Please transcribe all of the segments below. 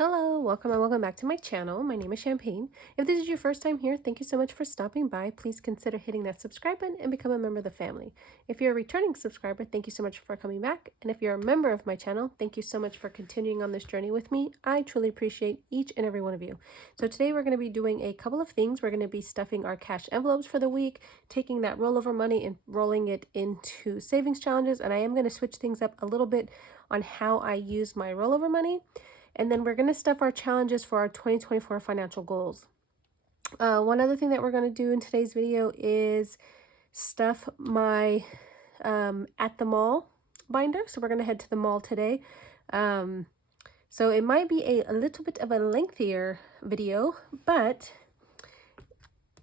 Hello, welcome and welcome back to my channel. My name is Champagne. If this is your first time here, thank you so much for stopping by. Please consider hitting that subscribe button and become a member of the family. If you're a returning subscriber, thank you so much for coming back. And if you're a member of my channel, thank you so much for continuing on this journey with me. I truly appreciate each and every one of you. So today we're going to be doing a couple of things. We're going to be stuffing our cash envelopes for the week, taking that rollover money and rolling it into savings challenges. And I am going to switch things up a little bit on how I use my rollover money. And then we're going to stuff our challenges for our 2024 financial goals. One other thing that we're going to do in today's video is stuff my at the mall binder. So we're going to head to the mall today. So it might be a little bit of a lengthier video, but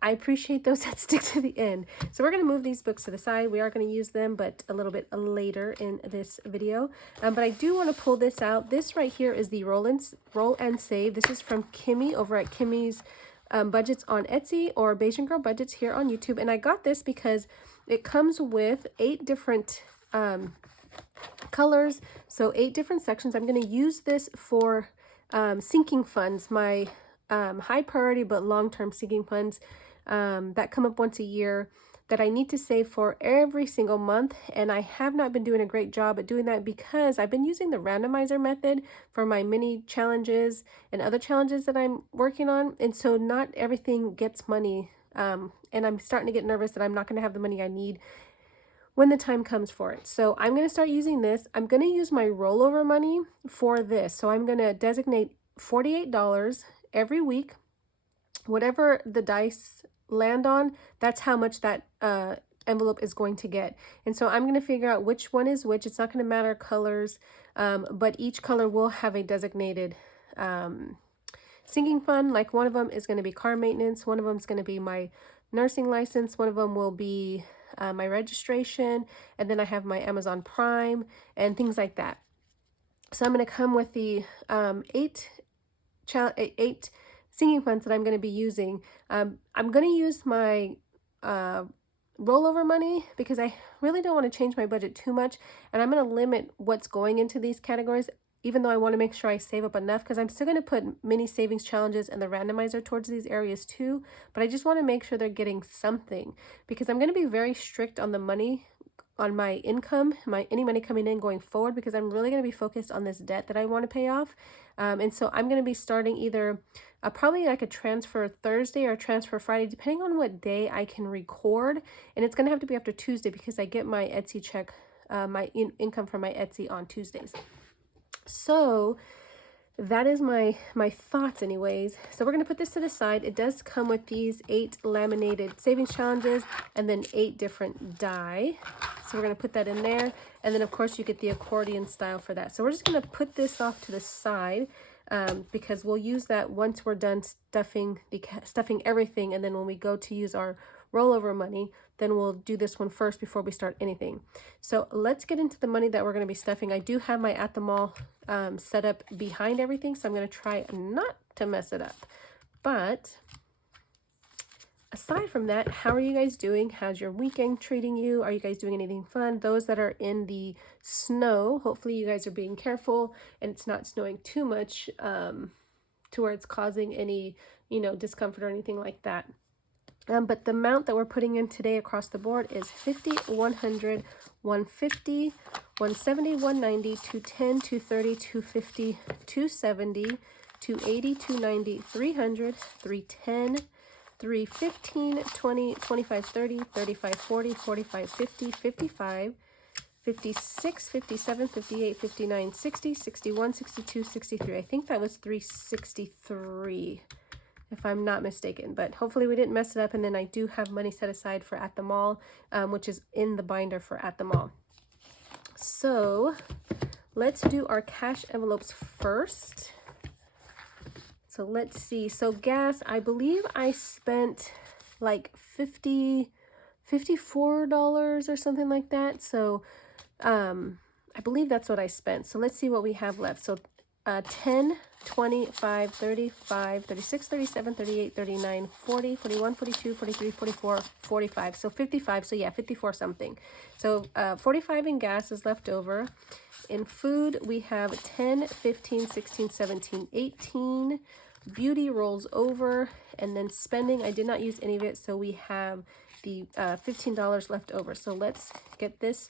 I appreciate those that stick to the end. So we're going to move these books to the side. We are going to use them, but a little bit later in this video. But I do want to pull this out. This right here is the Roll and Save. This is from Kimmy over at Kimmy's Budgets on Etsy, or Bayesian Girl Budgets here on YouTube. And I got this because it comes with 8 different colors. So 8 different sections. I'm going to use this for sinking funds, my high priority but long-term sinking funds that come up once a year that I need to save for every single month. And I have not been doing a great job at doing that because I've been using the randomizer method for my mini challenges and other challenges that I'm working on. And so not everything gets money. And I'm starting to get nervous that I'm not going to have the money I need when the time comes for it. So I'm going to start using this. I'm going to use my rollover money for this. So I'm going to designate $48 every week. Whatever the dice land on, that's how much that envelope is going to get. And so I'm going to figure out which one is which. It's not going to matter colors, but each color will have a designated sinking fund. Like one of them is going to be car maintenance, one of them is going to be my nursing license, one of them will be my registration, and then I have my Amazon Prime and things like that. So I'm going to come with the eight sinking funds that I'm going to be using. I'm going to use my rollover money because I really don't want to change my budget too much, and I'm going to limit what's going into these categories, even though I want to make sure I save up enough, because I'm still going to put mini savings challenges and the randomizer towards these areas too, but I just want to make sure they're getting something, because I'm going to be very strict on the money, on my income, any money coming in going forward, because I'm really going to be focused on this debt that I want to pay off. And so I'm going to be starting either probably like a transfer Thursday or a transfer Friday, depending on what day I can record. And it's going to have to be after Tuesday because I get my Etsy check, my income from my Etsy on Tuesdays. So that is my thoughts anyways. So we're going to put this to the side. It does come with these 8 laminated savings challenges and then 8 different die. So we're going to put that in there. And then of course you get the accordion style for that. So we're just going to put this off to the side because we'll use that once we're done stuffing everything. And then when we go to use our rollover money, then we'll do this one first before we start anything. So let's get into the money that we're going to be stuffing. I do have my at the mall set up behind everything, so I'm going to try not to mess it up. But aside from that, how are you guys doing? How's your weekend treating you? Are you guys doing anything fun? Those that are in the snow, hopefully you guys are being careful and it's not snowing too much to where it's causing any, discomfort or anything like that. But the amount that we're putting in today across the board is 50, 100, 150, 170, 190, 210, 230, 250, 270, 280, 290, 300, 310, 315, 20, 25, 30, 35, 40, 45, 50, 55, 56, 57, 58, 59, 60, 61, 62, 63. I think that was 363. If I'm not mistaken, but hopefully we didn't mess it up. And then I do have money set aside for at the mall, which is in the binder for at the mall. So let's do our cash envelopes first. So let's see. So gas, I believe I spent like $54 or something like that. So I believe that's what I spent. So let's see what we have left. So 10, 25, 35, 36, 37, 38, 39, 40, 41, 42, 43, 44, 45. So 55. So yeah, 54 something. So 45 in gas is left over. In food, we have 10, 15, 16, 17, 18. Beauty rolls over. And then spending, I did not use any of it. So we have the $15 left over. So let's get this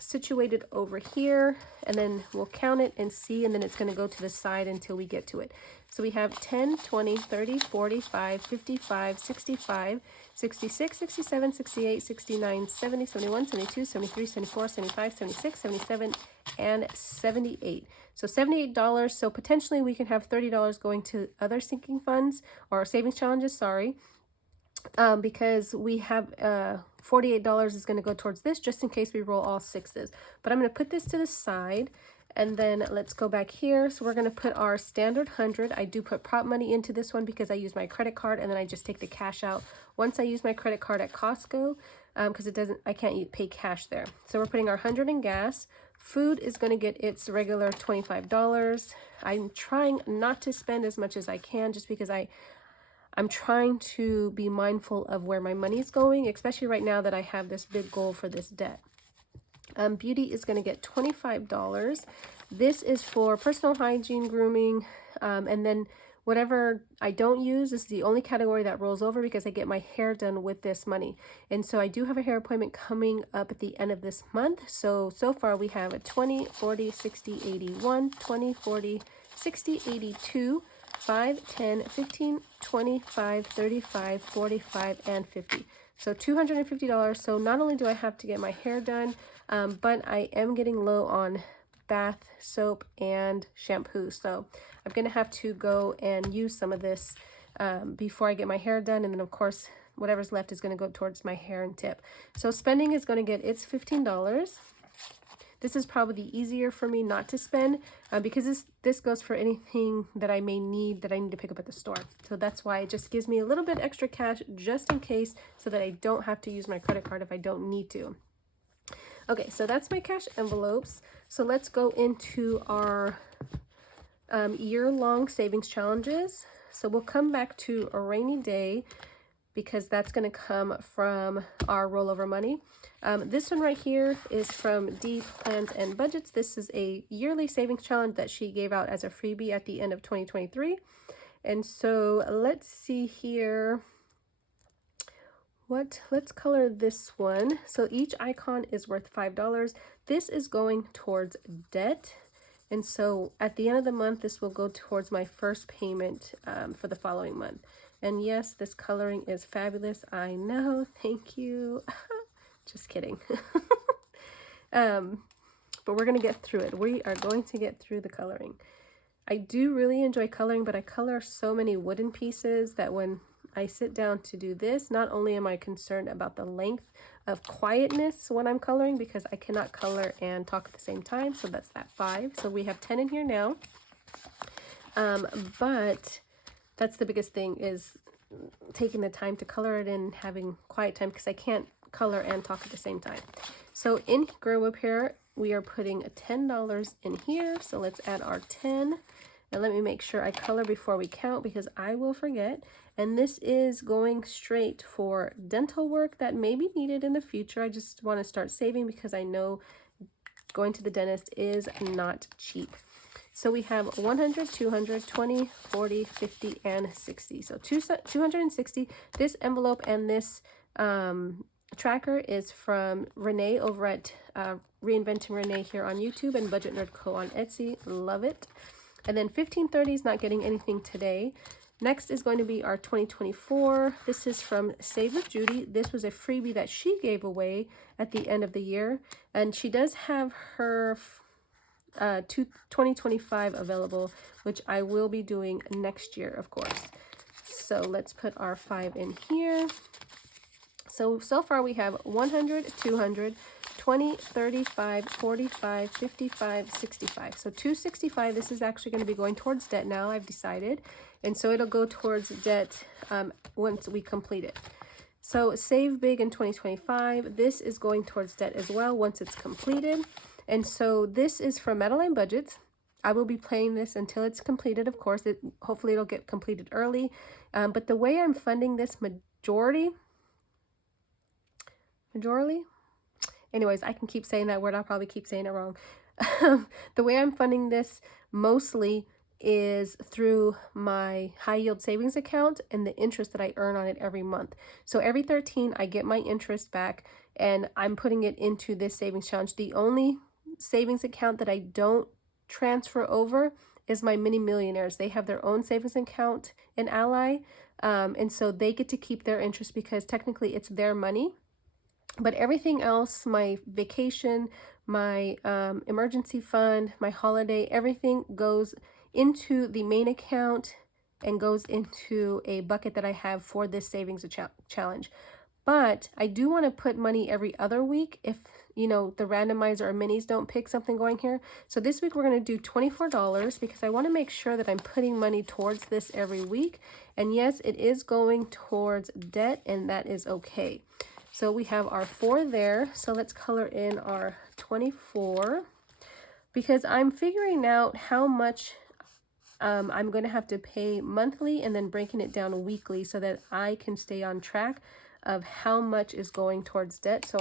situated over here, and then we'll count it and see, and then it's going to go to the side until we get to it. So we have 10, 20, 30, 45, 55, 65, 66, 67, 68, 69, 70, 71, 72, 73, 74, 75, 76, 77, and 78. So $78. So potentially we can have $30 going to other sinking funds or savings challenges, sorry. Because we have $48 is going to go towards this just in case we roll all sixes. But I'm going to put this to the side, and then let's go back here. So we're going to put our standard 100. I do put prop money into this one because I use my credit card, and then I just take the cash out once I use my credit card at Costco, because I can't pay cash there. So we're putting our 100 in gas. Food is going to get its regular $25. I'm trying not to spend as much as I can just because I'm trying to be mindful of where my money is going, especially right now that I have this big goal for this debt. Beauty is going to get $25. This is for personal hygiene, grooming, and then whatever I don't use is the only category that rolls over because I get my hair done with this money. And so I do have a hair appointment coming up at the end of this month. So far we have a 20, 40, 60, 81, 20, 40, 60, 82, 5, 10, 15, 25, 35, 45, and 50. So $250. So not only do I have to get my hair done, but I am getting low on bath soap and shampoo. So I'm going to have to go and use some of this before I get my hair done. And then of course, whatever's left is going to go towards my hair and tip. So spending is going to get its $15. This is probably easier for me not to spend because this goes for anything that I may need that I need to pick up at the store. So that's why it just gives me a little bit extra cash just in case so that I don't have to use my credit card if I don't need to. Okay, so that's my cash envelopes. So let's go into our year-long savings challenges. So we'll come back to a rainy day because that's going to come from our rollover money. This one right here is from D Plans and Budgets. This is a yearly savings challenge that she gave out as a freebie at the end of 2023. And so let's see here. Let's color this one. So each icon is worth $5. This is going towards debt. And so at the end of the month, this will go towards my first payment for the following month. And yes, this coloring is fabulous. I know. Thank you. Just kidding. But we're going to get through it. We are going to get through the coloring. I do really enjoy coloring, but I color so many wooden pieces that when I sit down to do this, not only am I concerned about the length of quietness when I'm coloring because I cannot color and talk at the same time. So that's that 5. So we have 10 in here now. But that's the biggest thing is taking the time to color it and having quiet time because I can't color and talk at the same time. So in Grow Up here, we are putting $10 in here. So let's add our 10. And let me make sure I color before we count because I will forget. And this is going straight for dental work that may be needed in the future. I just want to start saving because I know going to the dentist is not cheap. So we have 100, 200, 20, 40, 50, and 60. So 260. This envelope and this tracker is from Renee over at Reinventing Renee here on YouTube and Budget Nerd Co on Etsy. Love it. And then 1530 is not getting anything today. Next is going to be our 2024. This is from Save with Judy. This was a freebie that she gave away at the end of the year. And she does have her 2025 available, which I will be doing next year, of course. So let's put our 5 in here. So far we have 100, 200, 20, 35, 45, 55, 65. So 265, this is actually going to be going towards debt now, I've decided. And so it'll go towards debt once we complete it. So save big in 2025. This is going towards debt as well once it's completed. And so this is from Madeline Budgets. I will be playing this until it's completed. Of course, hopefully it'll get completed early. But the way I'm funding this majority, anyways, I can keep saying that word. I'll probably keep saying it wrong. The way I'm funding this mostly is through my high yield savings account and the interest that I earn on it every month. So every 13, I get my interest back and I'm putting it into this savings challenge. The only savings account that I don't transfer over is my mini millionaires. They have their own savings account in Ally. And so they get to keep their interest because technically it's their money. But everything else, my vacation, my emergency fund, my holiday, everything goes into the main account and goes into a bucket that I have for this savings challenge. But I do want to put money every other week if, you know, the randomizer or minis don't pick something going here. So this week we're going to do $24 because I want to make sure that I'm putting money towards this every week. And yes, it is going towards debt, and that is okay. So we have our 4 there. So let's color in our 24 because I'm figuring out how much I'm going to have to pay monthly and then breaking it down weekly so that I can stay on track of how much is going towards debt. So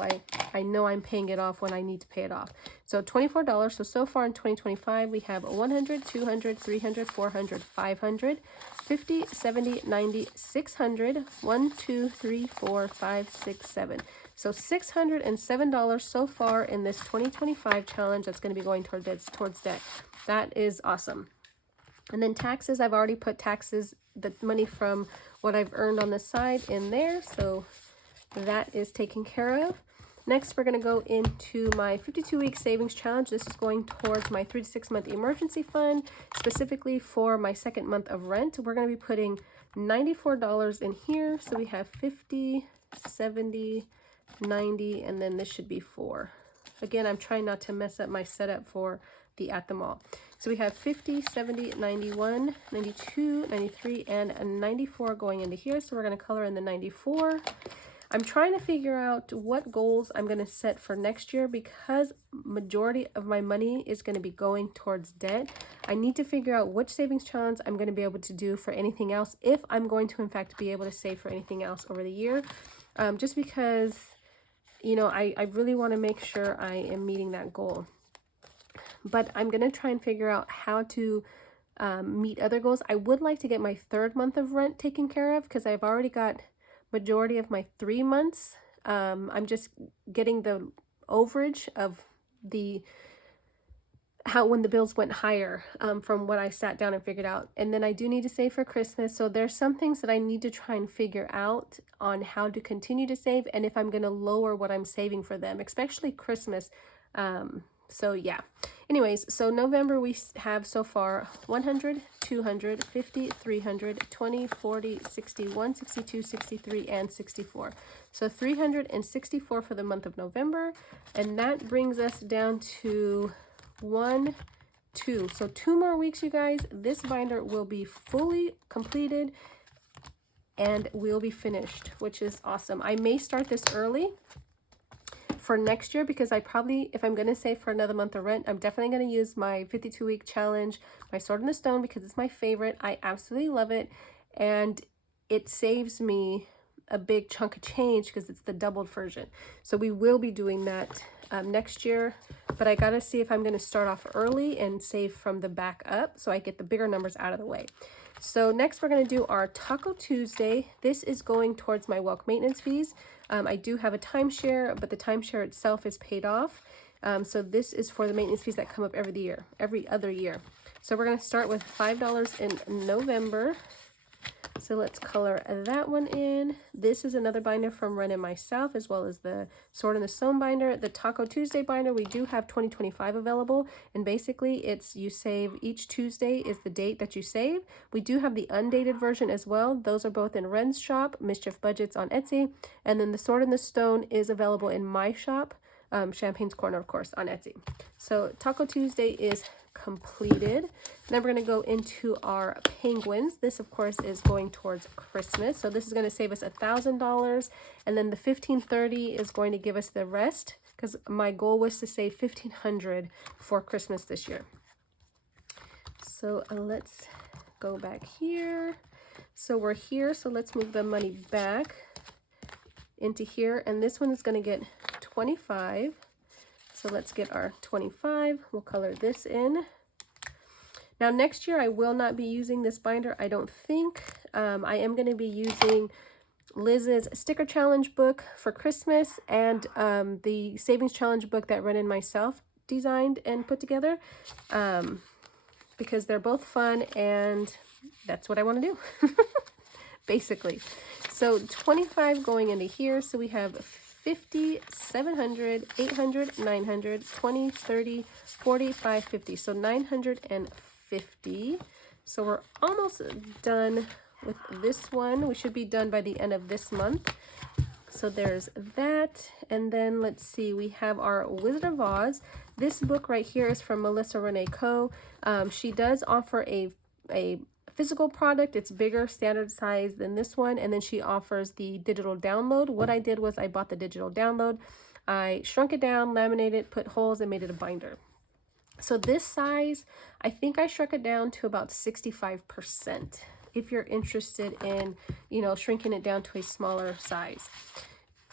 I know I'm paying it off when I need to pay it off. So $24. So far in 2025, we have 100, 200, 300, 400, 500, 50, 70, 90, 600, 1, 2, 3, 4, 5, 6, 7. So $607 so far in this 2025 challenge that's going to be going towards debt. That is awesome. And then taxes, I've already put taxes, the money from what I've earned on the side in there. So that is taken care of. Next, we're going to go into my 52-week savings challenge. This is going towards my 3 to 6 month emergency fund, specifically for my second month of rent. We're going to be putting $94 in here. So we have 50, 70, 90, and then this should be 4. Again, I'm trying not to mess up my setup for the at the mall. So we have 50, 70, 91, 92, 93, and 94 going into here. So we're going to color in the 94. I'm trying to figure out what goals I'm going to set for next year because majority of my money is going to be going towards debt. I need to figure out which savings challenge I'm going to be able to do for anything else if I'm going to in fact be able to save for anything else over the year. Just because, you know, I really want to make sure I am meeting that goal. But I'm going to try and figure out how to meet other goals. I would like to get my 3rd month of rent taken care of because I've already got majority of my 3 months. I'm just getting the overage of the when the bills went higher from what I sat down and figured out. And then I do need to save for Christmas. So there's some things that I need to try and figure out on how to continue to save and if I'm going to lower what I'm saving for them, especially Christmas. So yeah. Anyways, so November we have so far 100, 200, 50, 300, 20, 40, 61, 62, 63, and 64. So 364 for the month of November. And that brings us down to 1, 2. So 2 more weeks, you guys. This binder will be fully completed and we'll be finished, which is awesome. I may start this early for next year because I probably, if I'm going to save for another month of rent, I'm definitely going to use my 52-week challenge, my Sword in the Stone, because it's my favorite. I absolutely love it. And it saves me a big chunk of change because it's the doubled version. So we will be doing that next year, but I got to see if I'm going to start off early and save from the back up so I get the bigger numbers out of the way. So next we're going to do our Taco Tuesday. This is going towards my wealth maintenance fees. I do have a timeshare, but the timeshare itself is paid off. So this is for the maintenance fees that come up every other year. So we're going to start with $5 in November. So let's color that one in. This is another binder from Ren and myself, as well as the Sword in the Stone binder. The Taco Tuesday binder, we do have 2025 available. And basically, it's you save each Tuesday is the date that you save. We do have the undated version as well. Those are both in Ren's shop, Mischief Budgets on Etsy. And then the Sword in the Stone is available in my shop, Champagnescorner, of course, on Etsy. So Taco Tuesday is completed. Then we're going to go into our penguins. This of course is going towards Christmas, so this is going to save us $1,000, and then the $1,530 is going to give us the rest because my goal was to save $1,500 for Christmas this year. So let's go back here. So we're here, so let's move the money back into here, and this one is going to get 25. So let's get our 25. We'll color this in. Now next year I will not be using this binder, I don't think. I am going to be using Liz's sticker challenge book for Christmas and the savings challenge book that Ren and myself designed and put together, because they're both fun and that's what I want to do. Basically. So 25 going into here, so we have 50, 700, 800, 900, 20, 30, 45, 50. So 950. So we're almost done with this one. We should be done by the end of this month. So there's that. And then let's see, we have our Wizard of Oz. This book right here is from Melissa Renee Coe. She does offer a physical product. It's bigger, standard size than this one, and then she offers the digital download. What I did was I bought the digital download, I shrunk it down, laminated it, put holes, and made it a binder. So this size, I think I shrunk it down to about 65%, if you're interested in, you know, shrinking it down to a smaller size.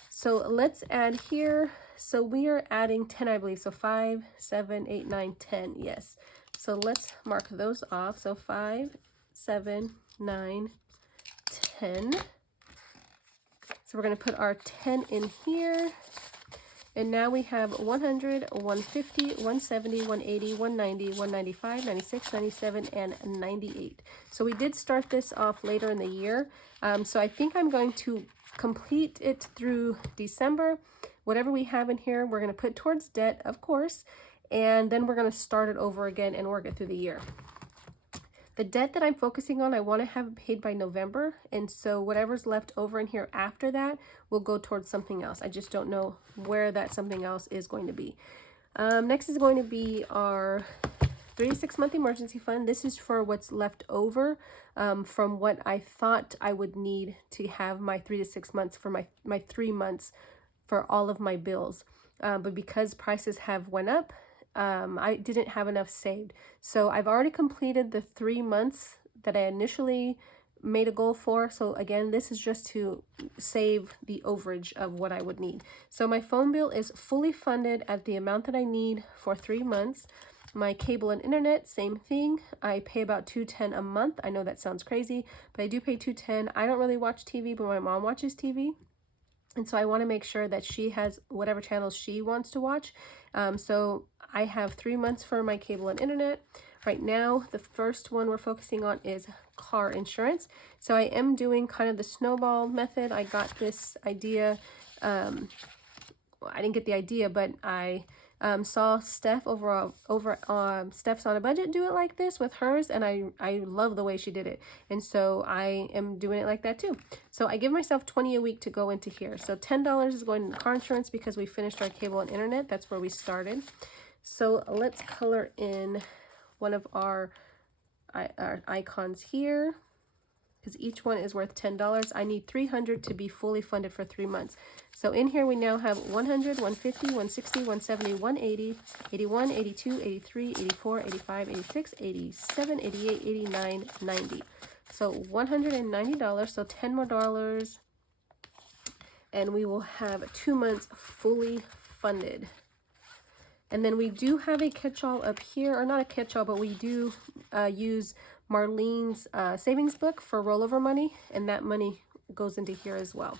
So let's add here. So we are adding 10, I believe. So 5, 7, 8, 9, 10. Yes. So let's mark those off. So 5, 7, 9, 10. So we're going to put our 10 in here. And now we have 100, 150, 170, 180, 190, 195, 96, 97, and 98. So we did start this off later in the year. So I think I'm going to complete it through December. Whatever we have in here, we're going to put towards debt, of course. And then we're going to start it over again and work it through the year. The debt that I'm focusing on, I want to have it paid by November. And so whatever's left over in here after that will go towards something else. I just don't know where that something else is going to be. Next is going to be our 3 to 6 month emergency fund. This is for what's left over from what I thought I would need to have my 3 to 6 months for my 3 months for all of my bills. But because prices have went up, I didn't have enough saved. So I've already completed the 3 months that I initially made a goal for. So again, this is just to save the overage of what I would need. So my phone bill is fully funded at the amount that I need for 3 months. My cable and internet, same thing. I pay about $210 a month. I know that sounds crazy, but I do pay $210. I don't really watch TV, but my mom watches TV. And so I want to make sure that she has whatever channels she wants to watch. So I have 3 months for my cable and internet. Right now, the first one we're focusing on is car insurance. So I am doing kind of the snowball method. I got this idea. Well, I didn't get the idea, but I saw Steph over Steph's on a Budget do it like this with hers, and I love the way she did it, and so I am doing it like that too. So I give myself $20 a week to go into here. So $10 is going into car insurance because we finished our cable and internet. That's where we started. So let's color in one of our icons here, because each one is worth $10. I need 300 to be fully funded for 3 months. So in here we now have 100, 150, 160, 170, 180, 81, 82, 83, 84, 85, 86, 87, 88, 89, 90. So $190, so 10 more dollars, and we will have 2 months fully funded. And then we do have a catch-all up here, or not a catch-all, but we do use Marlene's savings book for rollover money, and that money goes into here as well.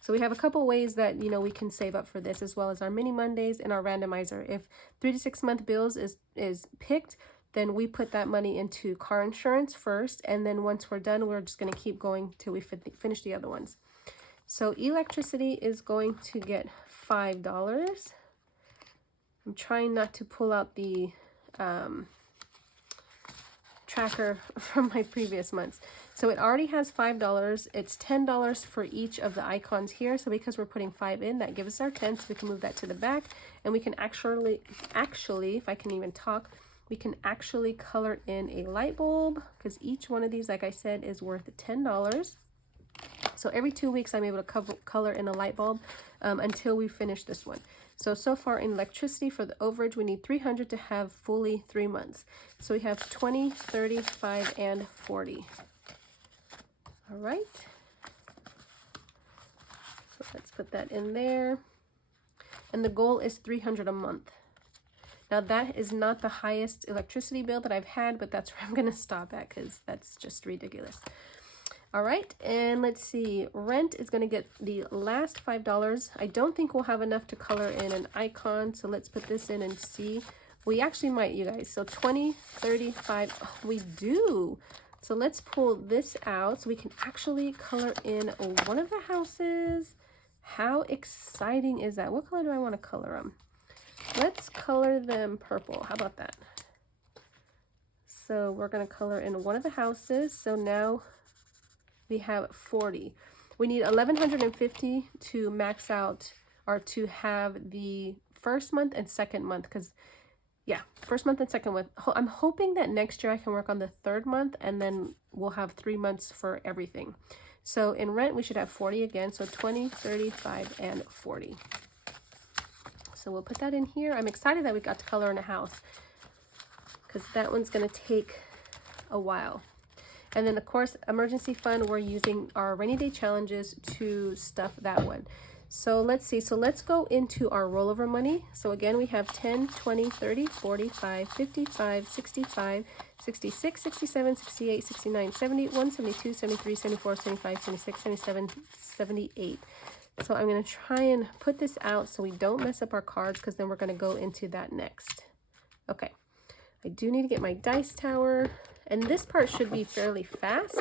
So we have a couple ways that, you know, we can save up for this, as well as our mini Mondays and our randomizer. If 3 to 6 month bills is picked, then we put that money into car insurance first, and then once we're done, we're just going to keep going till we finish the other ones. So electricity is going to get $5. I'm trying not to pull out the tracker from my previous months. So it already has $5. It's $10 for each of the icons here. So because we're putting 5 in, that gives us our 10. So we can move that to the back, and we can actually, if I can even talk, we can actually color in a light bulb, because each one of these, like I said, is worth $10. So every 2 weeks, I'm able to color in a light bulb until we finish this one. So far in electricity for the overage, we need 300 to have fully 3 months. So we have 20, 35, and 40. All right. So let's put that in there. And the goal is 300 a month. Now that is not the highest electricity bill that I've had, but that's where I'm gonna stop at because that's just ridiculous. All right, and let's see, rent is gonna get the last $5. I don't think we'll have enough to color in an icon, so let's put this in and see. We actually might, you guys. So 20, 35, oh, we do. So let's pull this out so we can actually color in one of the houses. How exciting is that? What color do I want to color them? Let's color them purple. How about that? So we're going to color in one of the houses. So now we have 40. We need 1,150 to max out, or to have the first month and second month, because yeah, first month and second month. I'm hoping that next year I can work on the third month and then we'll have 3 months for everything. So in rent, we should have 40 again. So 20, 35, and 40. So we'll put that in here. I'm excited that we got to color in a house because that one's going to take a while. And then of course, emergency fund, we're using our rainy day challenges to stuff that one. So let's see. So let's go into our rollover money. So again, we have 10, 20, 30, 45, 55, 65, 66, 67, 68, 69, 71, 72, 73, 74, 75, 76, 77, 78. So I'm going to try and put this out so we don't mess up our cards, because then we're going to go into that next. Okay. I do need to get my dice tower. And this part should be fairly fast,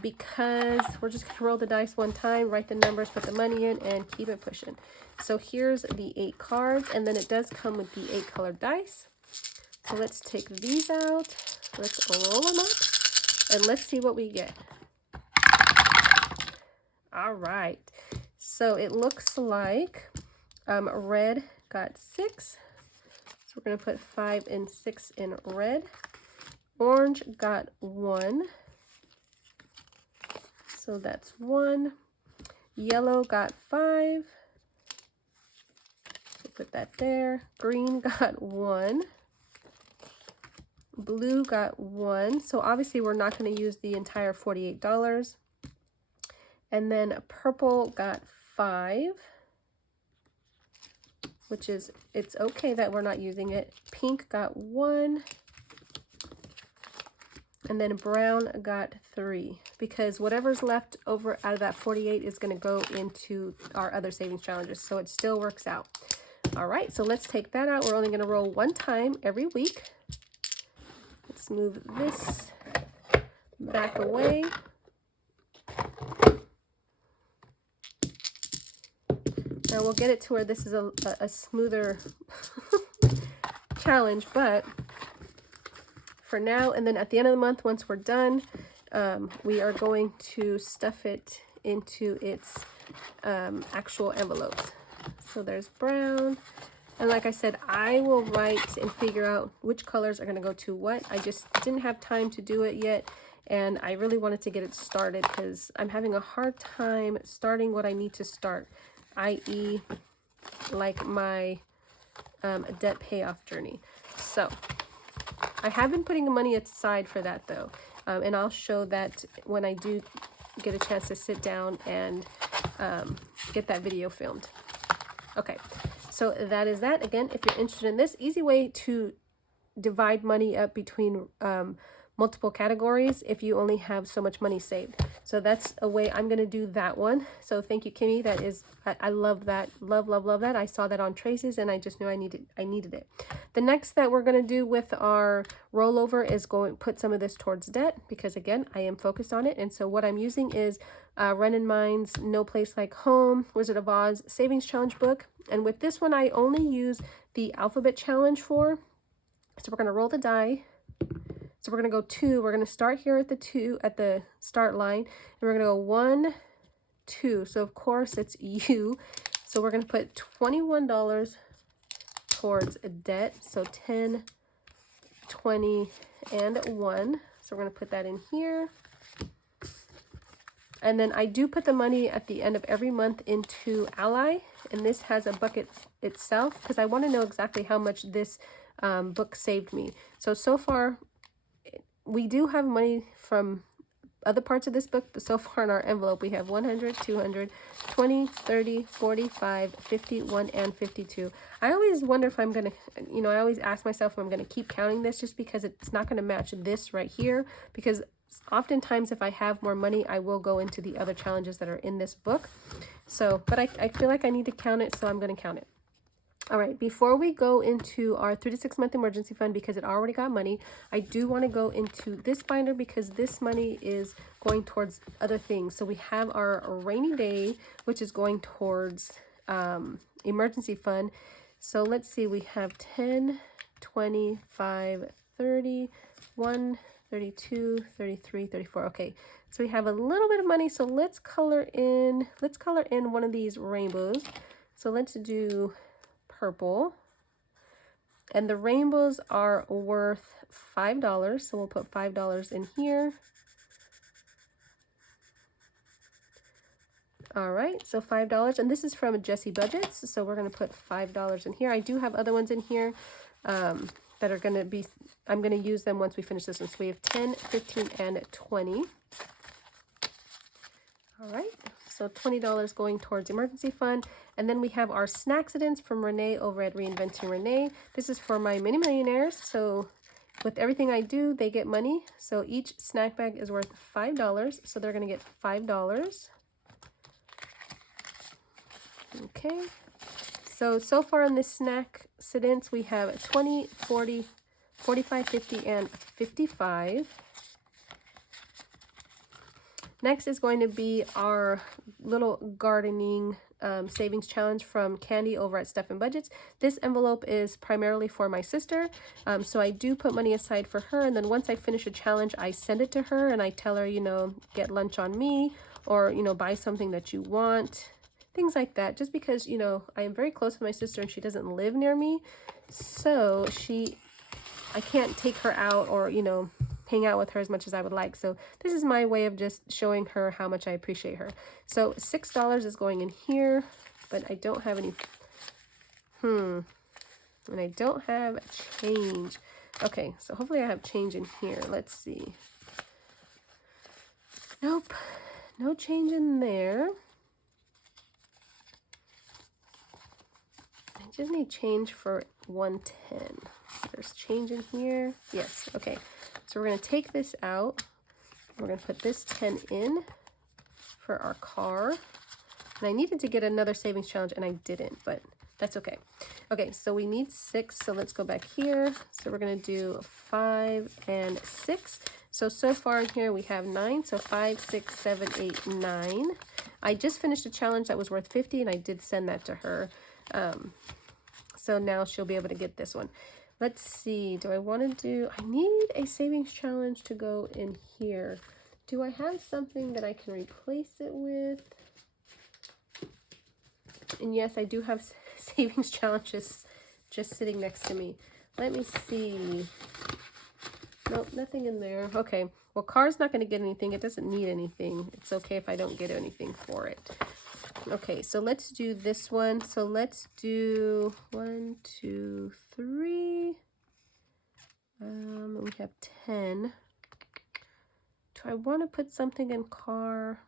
because we're just going to roll the dice one time, write the numbers, put the money in, and keep it pushing. So here's the 8 cards, and then it does come with the 8 colored dice. So let's take these out. Let's roll them up, and let's see what we get. All right. So it looks like red got 6. So we're going to put 5 and 6 in red. Orange got 1. So that's 1. Yellow got 5. So put that there. Green got 1. Blue got 1. So obviously we're not going to use the entire $48. And then purple got 5, which is, it's okay that we're not using it. Pink got 1. And then brown got 3, because whatever's left over out of that 48 is going to go into our other savings challenges. So it still works out. All right, so let's take that out. We're only going to roll one time every week. Let's move this back away. Now we'll get it to where this is a smoother challenge, but for now, and then at the end of the month, once we're done, we are going to stuff it into its actual envelopes. So there's brown, and like I said, I will write and figure out which colors are going to go to what. I just didn't have time to do it yet, and I really wanted to get it started because I'm having a hard time starting what I need to start, i.e. like my debt payoff journey. So I have been putting the money aside for that though, and I'll show that when I do get a chance to sit down and get that video filmed. Okay, so that is that. Again, if you're interested in this, easy way to divide money up between multiple categories if you only have so much money saved. So that's a way I'm going to do that one. So thank you, Kimmy. That is, I love that. Love, love, love that. I saw that on Tracy's and I just knew I needed it. The next that we're going to do with our rollover is going to put some of this towards debt, because again, I am focused on it. And so what I'm using is Ren & Mind's No Place Like Home, Wizard of Oz Savings Challenge book. And with this one, I only use the alphabet challenge for. So we're going to roll the die. So we're going to go 2. We're going to start here at the 2 at the start line. And we're going to go 1, 2. So of course it's U. So we're going to put $21 towards debt. So 10, 20, and 1. So we're going to put that in here. And then I do put the money at the end of every month into Ally, and this has a bucket itself because I want to know exactly how much this book saved me. So far, we do have money from other parts of this book, but so far in our envelope we have 100, 200, 20, 30, 45, 51, and 52. I always wonder if I'm gonna, I always ask myself if I'm gonna keep counting this, just because it's not gonna match this right here, because oftentimes if I have more money I will go into the other challenges that are in this book. So but I feel like I need to count it, so I'm gonna count it. All right, before we go into our 3 to 6 month emergency fund, because it already got money, I do want to go into this binder because this money is going towards other things. So we have our rainy day, which is going towards emergency fund. So let's see, we have 10, 25, 30, 1, 32, 33, 34. Okay, so we have a little bit of money. So let's color in one of these rainbows. So let's do purple, and the rainbows are worth $5, so we'll put $5 in here. All right, so $5, and this is from Jesse Budgets, so we're going to put $5 in here. I do have other ones in here that are going to be, I'm going to use them once we finish this one. So we have 10, 15, and 20. All right, so $20 going towards emergency fund. And then we have our Snackcidents from Renee over at Reinventing Renee. This is for my mini millionaires. So with everything I do, they get money. So each snack bag is worth $5. So they're going to get $5. Okay. So far in this Snackcidents, we have 20, 40, 45, 50, and 55. Next is going to be our little gardening savings challenge from Candy over at Stuff and Budgets. This envelope is primarily for my sister, so I do put money aside for her, and then once I finish a challenge I send it to her and I tell her, get lunch on me, or buy something that you want, things like that, just because I am very close with my sister and she doesn't live near me, so I can't take her out or hang out with her as much as I would like. So this is my way of just showing her how much I appreciate her. So $6 is going in here, but I don't have any, and I don't have change. Okay, so hopefully I have change in here. Let's see. Nope, no change in there. I just need change for 110. There's change in here. Yes, okay. So we're going to take this out. We're going to put this 10 in for our car. And I needed to get another savings challenge and I didn't, but that's okay. Okay, so we need 6. So let's go back here. So we're going to do 5 and 6. So far in here we have 9. So 5, 6, 7, 8, 9. I just finished a challenge that was worth 50 and I did send that to her. So now she'll be able to get this one. Let's see, do I want to do, I need a savings challenge to go in here. Do I have something that I can replace it with? And yes, I do have savings challenges just sitting next to me. Let me see. Nope, nothing in there. Okay, well, car's not going to get anything. It doesn't need anything. It's okay if I don't get anything for it. Okay, so let's do this one. So let's do 1, 2, 3. We have 10. Do I want to put something in car?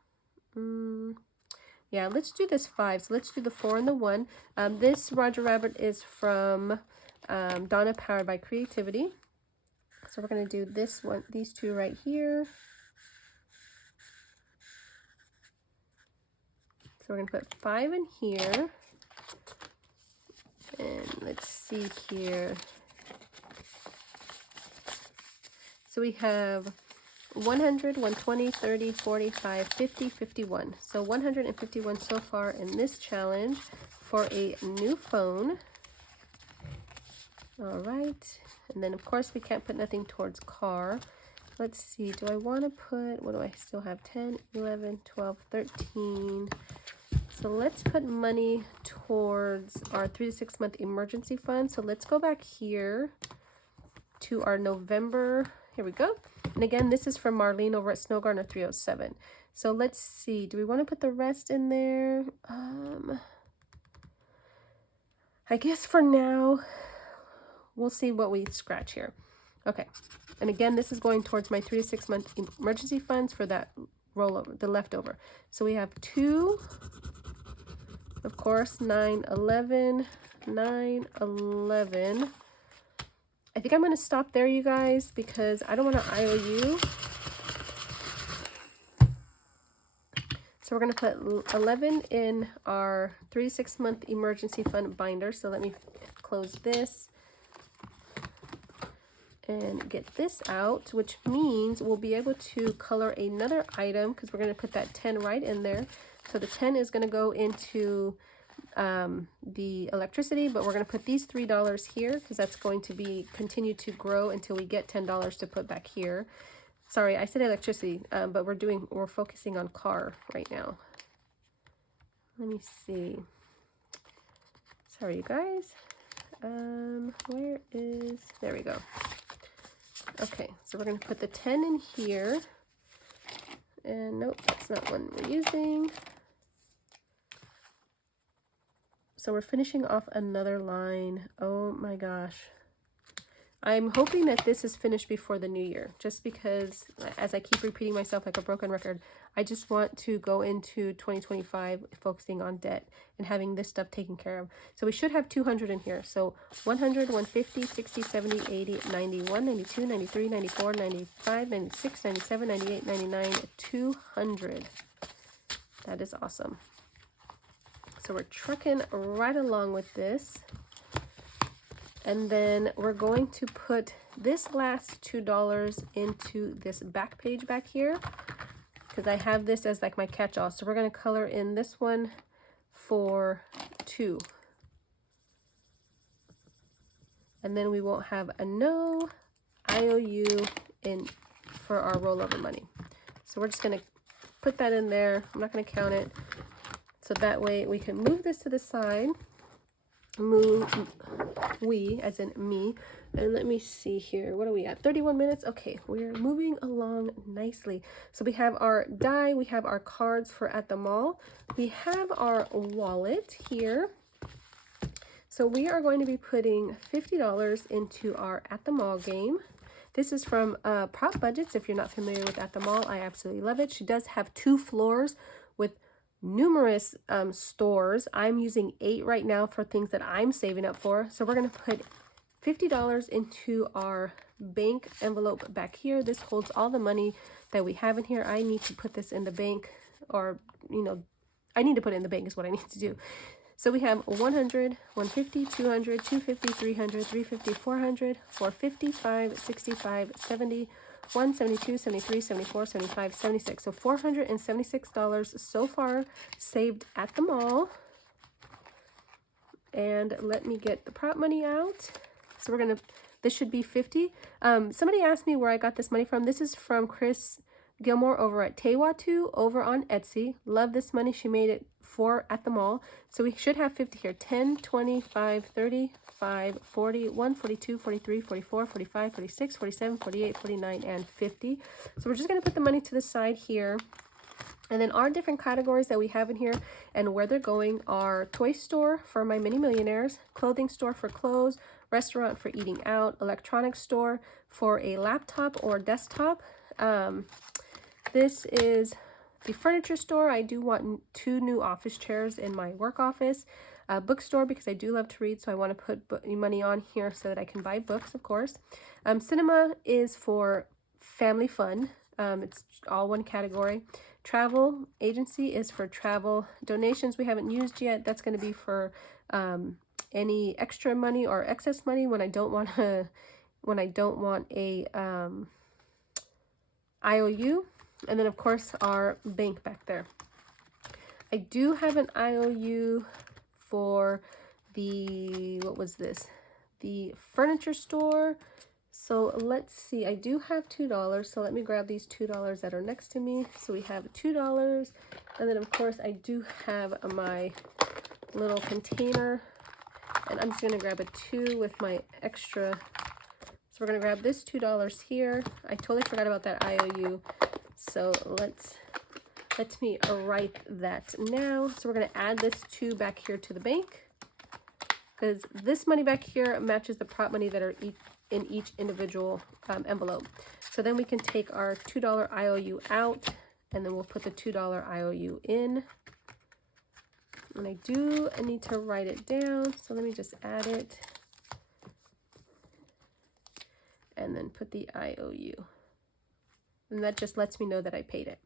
Yeah, let's do this 5. So let's do the 4 and the 1. This Roger Rabbit is from Donna, Powered by Creativity. So we're going to do this one, these two right here. So we're going to put 5 in here. And let's see here. So we have 100, 120, 30, 45, 50, 51. So 151 so far in this challenge for a new phone. All right. And then, of course, we can't put nothing towards car. Let's see. Do I want to put, what do I still have? 10, 11, 12, 13. So let's put money towards our 3 to 6 month emergency fund. So let's go back here to our November. Here we go. And again, this is from Marlene over at Snow Gardener 307. So let's see, do we want to put the rest in there? I guess for now, we'll see what we scratch here. Okay, and again, this is going towards my 3 to 6 month emergency funds for that rollover, the leftover. So we have 2, of course, 9, 11, 9, 11. I think I'm going to stop there, you guys, because I don't want to IOU. So we're going to put 11 in our 3 to 6 month emergency fund binder. So let me close this and get this out, which means we'll be able to color another item because we're going to put that 10 right in there. So the 10 is going to go into the electricity, but we're going to put these $3 here because that's going to be continue to grow until we get $10 to put back here. Sorry, I said electricity, but we're focusing on car right now. Let me see. Sorry, you guys. Where is, there we go. Okay, so we're going to put the 10 in here. And nope, that's not one we're using. So we're finishing off another line. Oh my gosh. I'm hoping that this is finished before the new year, just because, as I keep repeating myself like a broken record, I just want to go into 2025 focusing on debt and having this stuff taken care of. So we should have 200 in here. So 100, 150, 60, 70, 80, 91, 92, 93, 94, 95, 96, 97, 98, 99, 200. That is awesome. So we're trucking right along with this. And then we're going to put this last $2 into this back page back here because I have this as like my catch-all. So we're going to color in this one for 2. And then we won't have a no IOU in for our rollover money. So we're just going to put that in there. I'm not going to count it. So that way we can move this to the side. We as in me, and let me see here, what are we at, 31 minutes? Okay, we're moving along nicely. So we have our die, we have our cards for at the mall, we have our wallet here. So we are going to be putting $50 into our at the mall game. This is from Prop Budgets. If you're not familiar with at the mall, I absolutely love it. She does have 2 floors with numerous stores. I'm using 8 right now for things that I'm saving up for. So we're going to put $50 into our bank envelope back here. This holds all the money that we have in here. I need to put this in the bank, or I need to put it in the bank is what I need to do. So we have 100, 150, 200, 250, 300, 350, 400, 450, 5, 65, 70, 172, 73, 74, 75, 76. So $476 so far saved at the mall. And let me get the prop money out. So we're gonna, this should be 50. Somebody asked me where I got this money from. This is from Chris Gilmore over at Tewatu over on Etsy. Love this money. She made it for at the mall. So we should have 50 here. 10, 25, 30, 5, 40, 1, 42, 43, 44, 45, 46, 47, 48, 49, and 50. So we're just going to put the money to the side here. And then our different categories that we have in here and where they're going are toy store for my mini millionaires, clothing store for clothes, restaurant for eating out, electronics store for a laptop or desktop. This is the furniture store. I do want 2 new office chairs in my work office. Bookstore, because I do love to read, so I want to put money on here so that I can buy books, of course. Cinema is for family fun. It's all one category. Travel agency is for travel. Donations we haven't used yet. That's going to be for any extra money or excess money when I don't want a IOU. And then of course our bank back there. I do have an IOU for the, what was this? The furniture store. So let's see, I do have $2. So let me grab these $2 that are next to me. So we have $2. And then of course I do have my little container, and I'm just gonna grab a 2 with my extra. So we're gonna grab this $2 here. I totally forgot about that IOU. So let's Let me write that now. So we're going to add this 2 back here to the bank, because this money back here matches the prop money that are in each individual envelope. So then we can take our $2 IOU out, and then we'll put the $2 IOU in. And I need to write it down, so let me just add it. And then put the IOU. And that just lets me know that I paid it.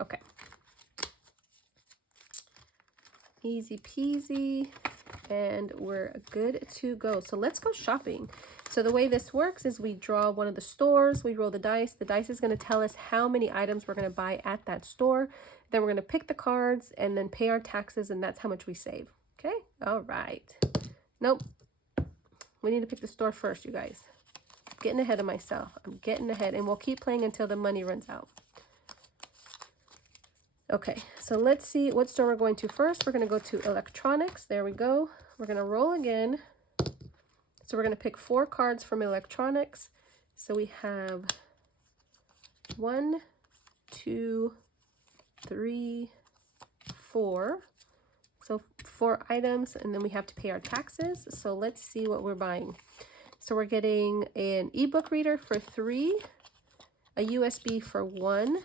Okay. Easy peasy. And we're good to go. So let's go shopping. So the way this works is we draw one of the stores, we roll the dice. The dice is going to tell us how many items we're going to buy at that store. Then we're going to pick the cards and then pay our taxes, and that's how much we save. Okay? All right. Nope. We need to pick the store first, you guys. I'm getting ahead of myself. I'm getting ahead, and we'll keep playing until the money runs out. Okay, so let's see what store we're going to first. We're going to go to electronics. There we go. We're going to roll again. So we're going to pick 4 cards from electronics. So we have 1, 2, 3, 4. So 4 items, and then we have to pay our taxes. So let's see what we're buying. So we're getting an ebook reader for 3, a USB for 1,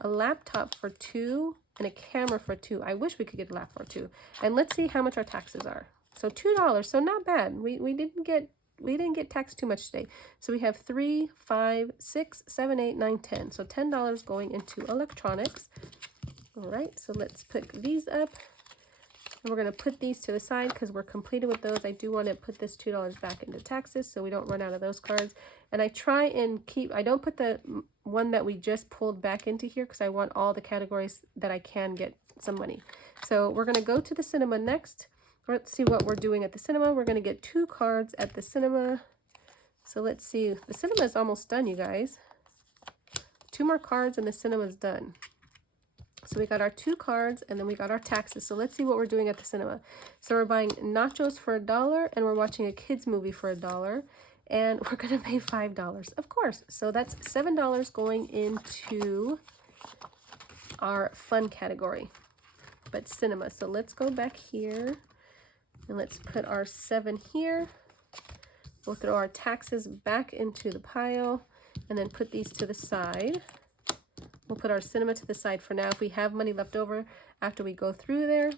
a laptop for 2, and a camera for 2. I wish we could get a laptop for 2. And let's see how much our taxes are. So $2, so not bad. We didn't get taxed too much today. So we have 3, 5, 6, 7, 8, 9, 10. So $10 going into electronics. All right, so let's pick these up. And we're going to put these to the side because we're completed with those. I do want to put this $2 back into taxes so we don't run out of those cards. And I try and I don't put the one that we just pulled back into here because I want all the categories that I can get some money. So we're going to go to the cinema next. Let's see what we're doing at the cinema. We're going to get 2 cards at the cinema. So let's see. The cinema is almost done, you guys. 2 more cards and the cinema is done. So we got our 2 cards and then we got our taxes. So let's see what we're doing at the cinema. So we're buying nachos for $1 and we're watching a kids movie for $1. And we're going to pay $5, of course. So that's $7 going into our fun category, but cinema. So let's go back here and let's put our 7 here. We'll throw our taxes back into the pile and then put these to the side. We'll put our cinema to the side for now. If we have money left over after we go through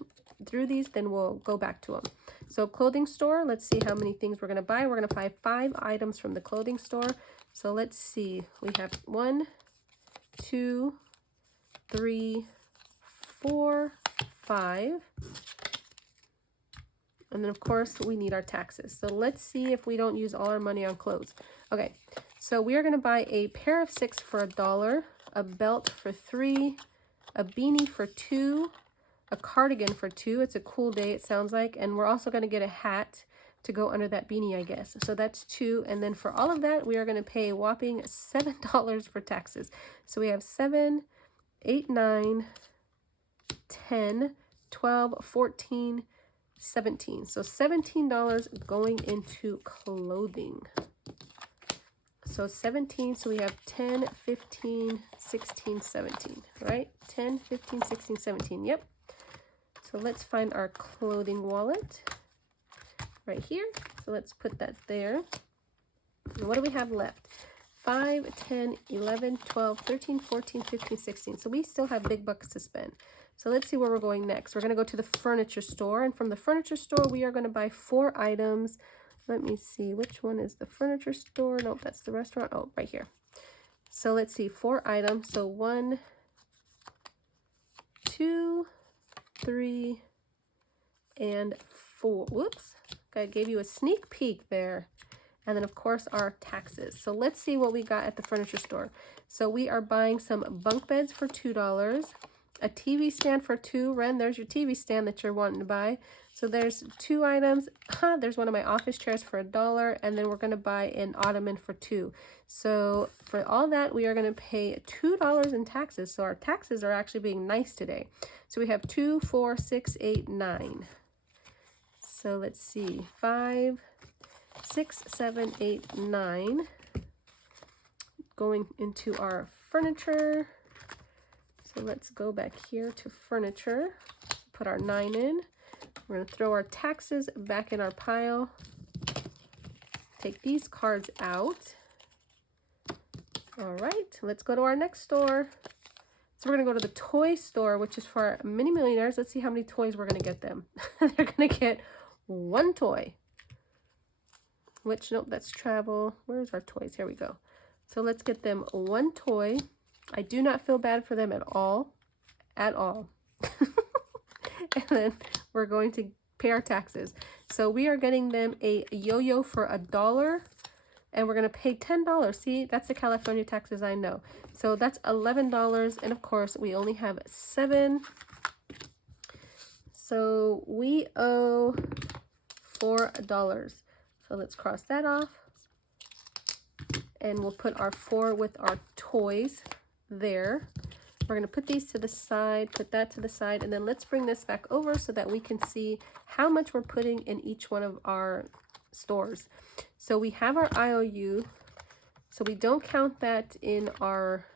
these, then we'll go back to them. So clothing store, let's see how many things we're going to buy. We're going to buy 5 items from the clothing store. So let's see. We have 1, 2, 3, 4, 5. And then of course we need our taxes. So let's see if we don't use all our money on clothes. Okay, so we are going to buy a pair of 6 for $1, a belt for 3, a beanie for 2, a cardigan for 2. It's a cool day, it sounds like. And we're also going to get a hat to go under that beanie, I guess. So that's 2. And then for all of that, we are going to pay a whopping $7 for taxes. So we have 7, 8, 9, 10, 12, 14, 17. So $17 going into clothing. So 17, so we have 10, 15, 16, 17, right? 10, 15, 16, 17, yep. So let's find our clothing wallet right here. So let's put that there. And what do we have left? 5, 10, 11, 12, 13, 14, 15, 16. So we still have big bucks to spend. So let's see where we're going next. We're going to go to the furniture store. And from the furniture store, we are going to buy 4 items. Let me see, which one is the furniture store? Nope, that's the restaurant. Oh, right here. So let's see, 4 items. So 1, 2, 3, and 4. Whoops, I gave you a sneak peek there. And then of course our taxes. So let's see what we got at the furniture store. So we are buying some bunk beds for $2, a TV stand for 2. Ren, there's your TV stand that you're wanting to buy. So there's 2 items. There's one of my office chairs for $1, and then we're going to buy an ottoman for 2. So for all that, we are going to pay $2 in taxes. So our taxes are actually being nice today. So we have 2, 4, 6, 8, 9. So let's see, 5, 6, 7, 8, 9 going into our furniture. So So let's go back here to furniture, put our 9 in. We're going to throw our taxes back in our pile. Take these cards out. All right, let's go to our next store. So we're going to go to the toy store, which is for our mini millionaires. Let's see how many toys we're going to get them. They're going to get 1 toy. Which, nope, that's travel. Where's our toys? Here we go. So let's get them 1 toy. I do not feel bad for them at all. At all. And then we're going to pay our taxes. So we are getting them a yo-yo for $1. And we're going to pay $10. See, that's the California taxes, I know. So that's $11. And of course, we only have 7. So we owe $4. So let's cross that off. And we'll put our 4 with our toys there. We're going to put these to the side, put that to the side, and then let's bring this back over so that we can see how much we're putting in each one of our stores. So we have our IOU, so we don't count that in our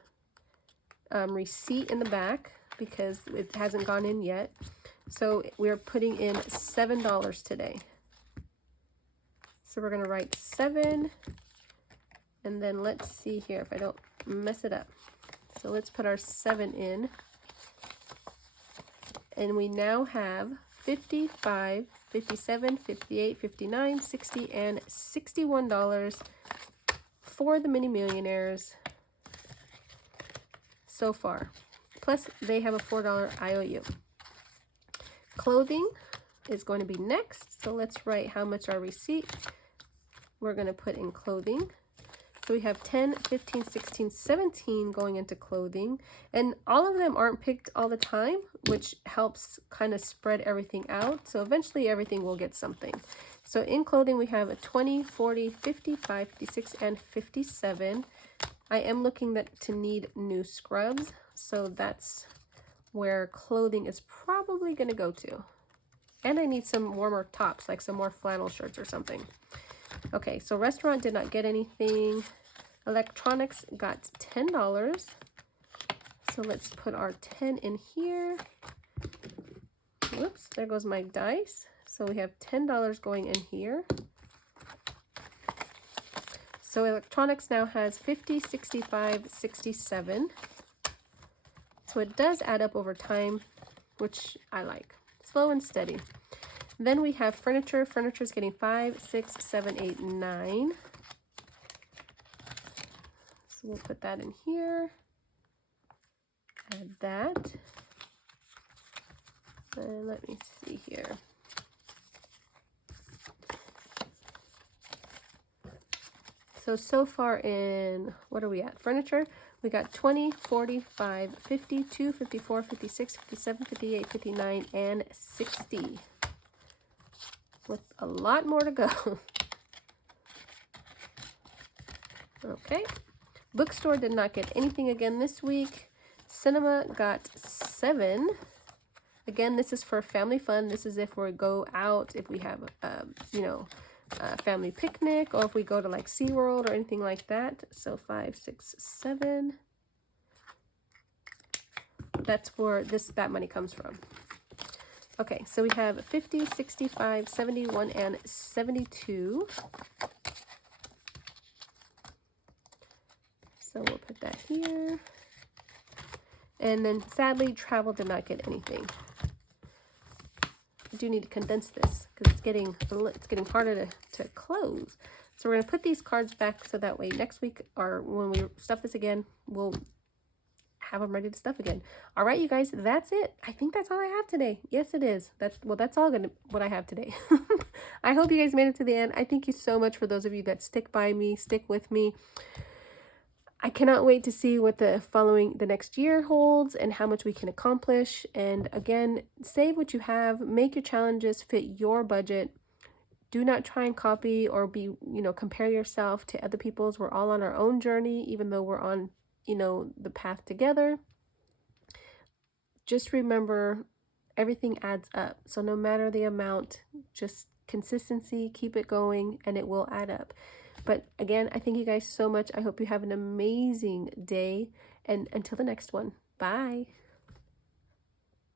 receipt in the back because it hasn't gone in yet. So we're putting in $7 today. So we're going to write 7, and then let's see here if I don't mess it up. So let's put our 7 in, and we now have 55, 57, 58, 59, 60, and $61 for the mini millionaires so far. Plus they have a $4 IOU. Clothing is going to be next. So let's write how much our receipt we're going to put in clothing. So we have 10, 15, 16, 17 going into clothing, and all of them aren't picked all the time, which helps kind of spread everything out. So eventually everything will get something. So in clothing, we have a 20, 40, 55, 56, and 57. I am looking to need new scrubs. So that's where clothing is probably going to go to. And I need some warmer tops, like some more flannel shirts or something. Okay, so restaurant did not get anything. Electronics got $10. So let's put our 10 in here. Whoops, there goes my dice. So we have $10 going in here. So electronics now has 50, 65, 67. So it does add up over time, which I like. Slow and steady. Then we have furniture. Furniture is getting 5, 6, 7, 8, 9. So we'll put that in here. Add that. And let me see here. So far in, what are we at? Furniture, we got 20, 45, 52, 54, 56, 57, 58, 59, and 60. With a lot more to go. Okay. Bookstore did not get anything again this week. Cinema got 7. Again, this is for family fun. This is if we go out, if we have, a family picnic, or if we go to like SeaWorld or anything like that. So 5, 6, 7. That's where that money comes from. Okay, so we have 50, 65, 71, and 72. So we'll put that here. And then sadly, travel did not get anything. I do need to condense this because it's getting harder to close. So we're going to put these cards back so that way next week, or when we stuff this again, we'll have them ready to stuff again. All right, you guys, that's it. I think that's all I have today. Yes, it is. That's all what I have today. I hope you guys made it to the end. I thank you so much for those of you that stick by me, stick with me. I cannot wait to see what the next year holds and how much we can accomplish. And again, save what you have, make your challenges fit your budget. Do not try and copy or compare yourself to other people's. We're all on our own journey, even though we're on, the path together. Just remember, everything adds up. So no matter the amount, just consistency, keep it going, and it will add up. But again, I thank you guys so much. I hope you have an amazing day, and until the next one, bye.